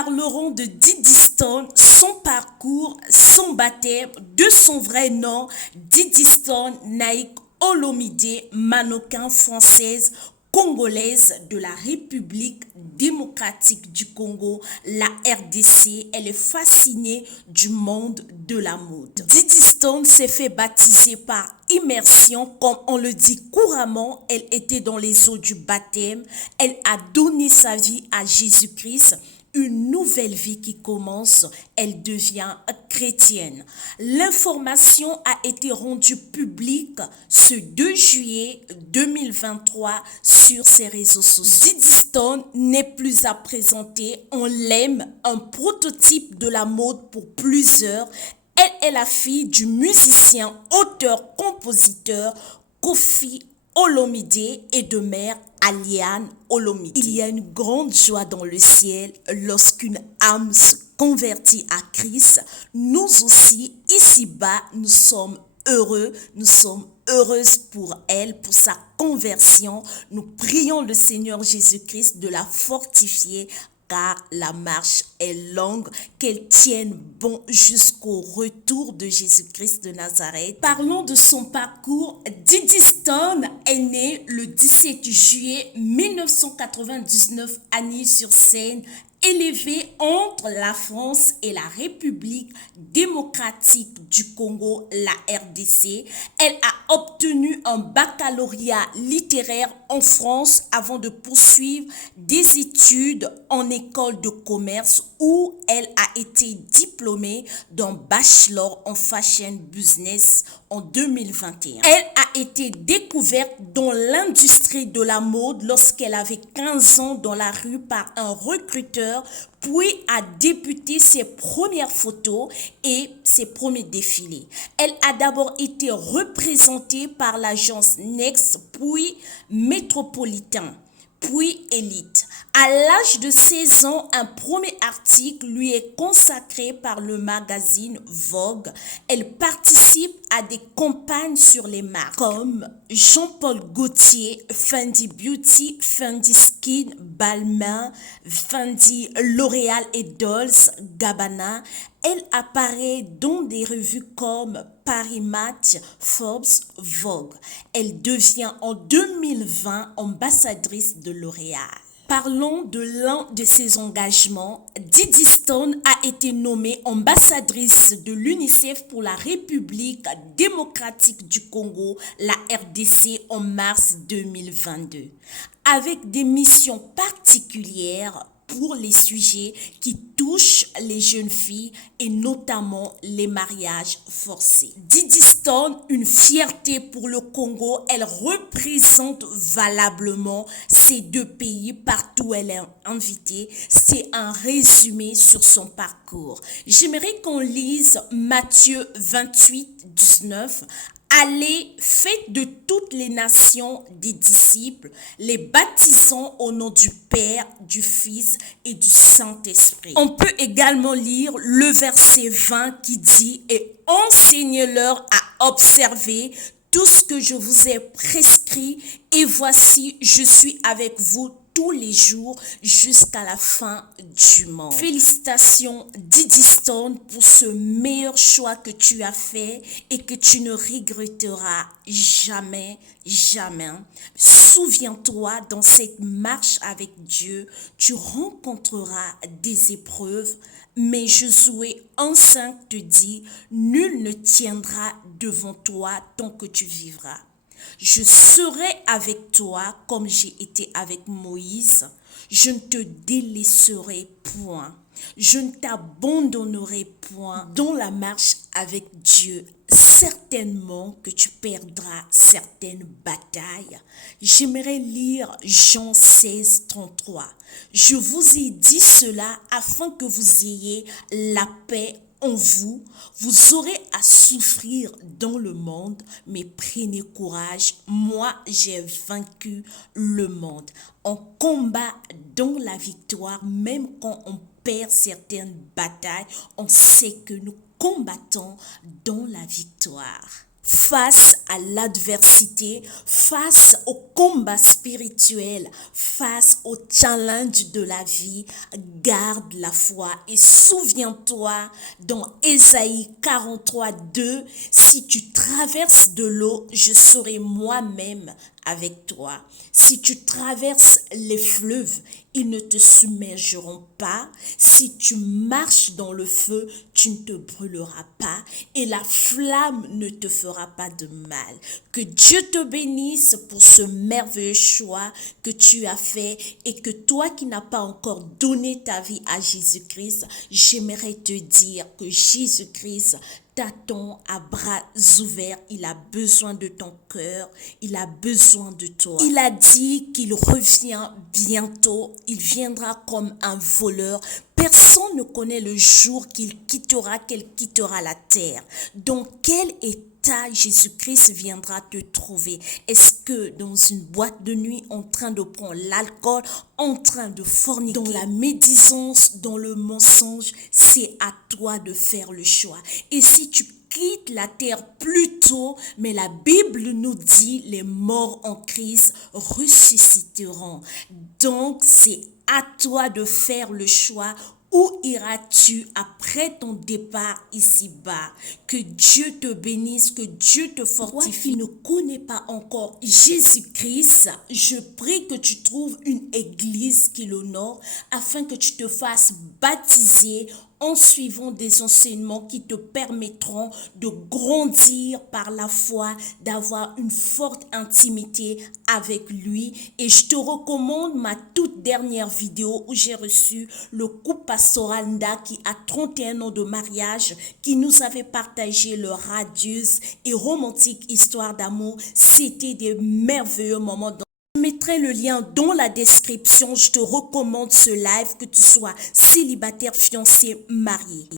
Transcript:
parlerons de Diddy Stone, son parcours, son baptême, de son vrai nom, Diddy Stone Naik Olomide, mannequin française, congolaise de la République démocratique du Congo, la RDC. Elle est fascinée du monde de la mode. Diddy Stone s'est fait baptiser par immersion, comme on le dit couramment. Elle était dans les eaux du baptême. Elle a donné sa vie à Jésus-Christ. Une nouvelle vie qui commence, elle devient chrétienne. L'information a été rendue publique ce 2 juillet 2023 sur ses réseaux sociaux. Diddy Stone n'est plus à présenter, on l'aime, un prototype de la mode pour plusieurs. Elle est la fille du musicien, auteur, compositeur Koffi Olomide et de mère Aliane Olomide. Il y a une grande joie dans le ciel lorsqu'une âme se convertit à Christ. Nous aussi, ici-bas, nous sommes heureux, nous sommes heureuses pour elle, pour sa conversion. Nous prions le Seigneur Jésus-Christ de la fortifier, car la marche est longue, qu'elle tienne bon jusqu'au retour de Jésus-Christ de Nazareth. Parlons de son parcours. Diddy Stone est né le 17 juillet 1999 à Neuilly-sur-Seine, élevée entre la France et la République démocratique du Congo, la RDC. Elle a obtenu un baccalauréat littéraire en France avant de poursuivre des études en école de commerce où elle a été diplômée d'un bachelor en fashion business en 2021. Elle a été découverte dans l'industrie de la mode lorsqu'elle avait 15 ans dans la rue par un recruteur, puis a débuté ses premières photos et ses premiers défilés. Elle a d'abord été représentée par l'agence Next, puis Métropolitain, puis Elite. À l'âge de 16 ans, un premier article lui est consacré par le magazine Vogue. Elle participe à des campagnes sur les marques comme Jean-Paul Gaultier, Fendi Beauty, Fendi Skin, Balmain, Fendi, L'Oréal et Dolce Gabbana. Elle apparaît dans des revues comme Paris Match, Forbes, Vogue. Elle devient en 2020 ambassadrice de L'Oréal. Parlons de l'un de ses engagements. Diddy Stone a été nommée ambassadrice de l'UNICEF pour la République démocratique du Congo, la RDC, en mars 2022, avec des missions particulières pour les sujets qui touchent les jeunes filles et notamment les mariages forcés. Diddy Stone, une fierté pour le Congo, elle représente valablement ces deux pays partout où elle est invitée. C'est un résumé sur son parcours. J'aimerais qu'on lise Matthieu 28, 19. Allez, faites de toutes les nations des disciples, les baptisant au nom du Père, du Fils et du Saint-Esprit. On peut également lire le verset 20 qui dit « Et enseignez-leur à observer tout ce que je vous ai prescrit, et voici, je suis avec vous tous les jours jusqu'à la fin du monde. » Félicitations Diddy Stone pour ce meilleur choix que tu as fait et que tu ne regretteras jamais, jamais. Souviens-toi, dans cette marche avec Dieu, tu rencontreras des épreuves, mais Josué 1,5 te dit, nul ne tiendra devant toi tant que tu vivras. Je serai avec toi comme j'ai été avec Moïse. Je ne te délaisserai point. Je ne t'abandonnerai point dans la marche avec Dieu. Certainement que tu perdras certaines batailles. J'aimerais lire Jean 16, 33. Je vous ai dit cela afin que vous ayez la paix en vous. Vous aurez à souffrir dans le monde, mais prenez courage. Moi, j'ai vaincu le monde. On combat dans la victoire, même quand on perd certaines batailles, on sait que nous combattons dans la victoire. Face à l'adversité, face au combat spirituel, face au challenge de la vie, garde la foi et souviens-toi dans Ésaïe 43:2, si tu traverses de l'eau, je serai moi-même avec toi. Si tu traverses les fleuves, ils ne te submergeront pas. Si tu marches dans le feu, tu ne te brûleras pas et la flamme ne te fera pas de mal. Que Dieu te bénisse pour ce merveilleux choix que tu as fait et que toi qui n'as pas encore donné ta vie à Jésus-Christ, j'aimerais te dire que Jésus-Christ t'attend à bras ouverts. Il a besoin de ton cœur. Il a besoin de toi. Il a dit qu'il revient bientôt. Il viendra comme un voleur. Personne ne connaît le jour qu'elle quittera la terre. Dans quel état Jésus-Christ viendra te trouver? Est-ce que dans une boîte de nuit en train de prendre l'alcool, en train de forniquer, dans la médisance, dans le mensonge? C'est à toi de faire le choix. Et si tu quittes la terre plus tôt, mais la Bible nous dit les morts en Christ ressusciteront. Donc c'est à toi de faire le choix. Où iras-tu après ton départ ici-bas? Que Dieu te bénisse, que Dieu te fortifie. Toi qui ne connais pas encore Jésus-Christ, je prie que tu trouves une église qui l'honore afin que tu te fasses baptiser en suivant des enseignements qui te permettront de grandir par la foi, d'avoir une forte intimité avec lui. Et je te recommande ma toute dernière vidéo où j'ai reçu le couple pastoral Nda qui a 31 ans de mariage, qui nous avait partagé leur radieuse et romantique histoire d'amour. C'était des merveilleux moments. Je mettrai le lien dans la description. Je te recommande ce live, que tu sois célibataire, fiancé, marié.